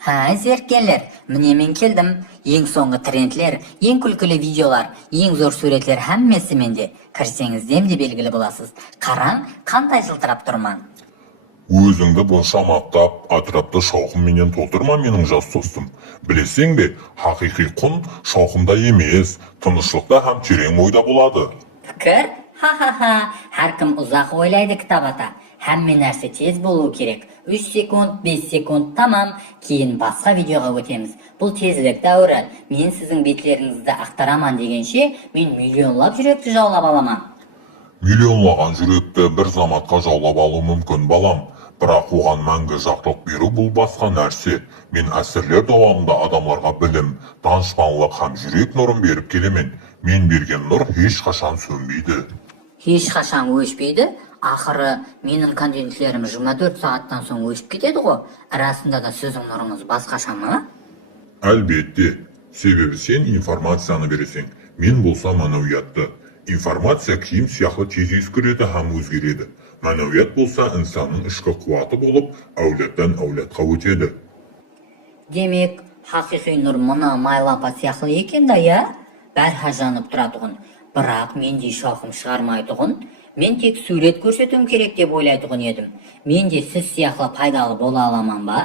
Ha, zerikkenler, mine men keldim. Eng soңғы trendler, eng kulkuli videolar, eng zo'r suratlar hammasi mende. Kirsangiz endi belgili bo'lasiz. Qarang, qanday жылтырап turman. Өзіңді бұнша мақтап, атырапты шауқымменен толтырма менің жас достым. Білесің бе, хақиқи құн шауқымда емес, тынышлықта һәм терең ойда болады. Fikr? Ha. Har kim uzoq o'ylaydi kitob ata. Hamma narsa tez bo'lishi kerak. 3 sekund, 5 sekund tamam. Keyin boshqa videoga o'tamiz. Bu tezlik davri. Men sizning betlaringizda aqtaraman degancha, men millionlab yurakni jawlab olaman. Миллионлаған жүректі бір заматқа жаулап алу мүмкін балам. Бірақ оған мәңгі жақтық беру бұл басқа нәрсе. Мен әсірлер давамында адамларға білім, данышпанлық һәм жүрек нұрын беріп келемен. Мен берген нұр ешқашан сөнбейді. Hech qachon o'chmaydi. Axiri mening kontentlarim 24 soatdan so'ng o'chib ketadi ғой. Arasында да sizning nuringiz boshqachami? Әлбетте, себебі сен информацияны бересің. Мен болса манауиятты. Информация киім сияқты тез ескіреді һәм өзгереді. Манауият болса инсанның ішкі қуаты болып, әулеттен әулетқа өтеді. Демек, haqiqiy nur mына майлапа сияқты екен да, я? Бәрі жанып тұратұғын. Бірақ менде шоқым шығармайтұғын. Мен тек сурет көрсетуім керек деп ойлайтұғын едім. Менде сіз сияқты пайдалы бола аламан ба?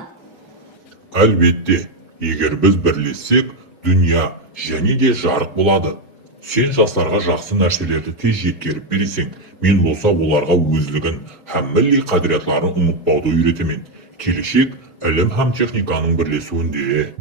Әлбетте, егер біз бірлессек, дүния және де жарық болады. Сен жастарға жақсы нәрселерді тез жеткеріп бересің. Мен болса оларға өзлігін һәм милли қадіретларын ұмытпауды үйретемін. Келешек ілім һәм техниканың бірлесуінде.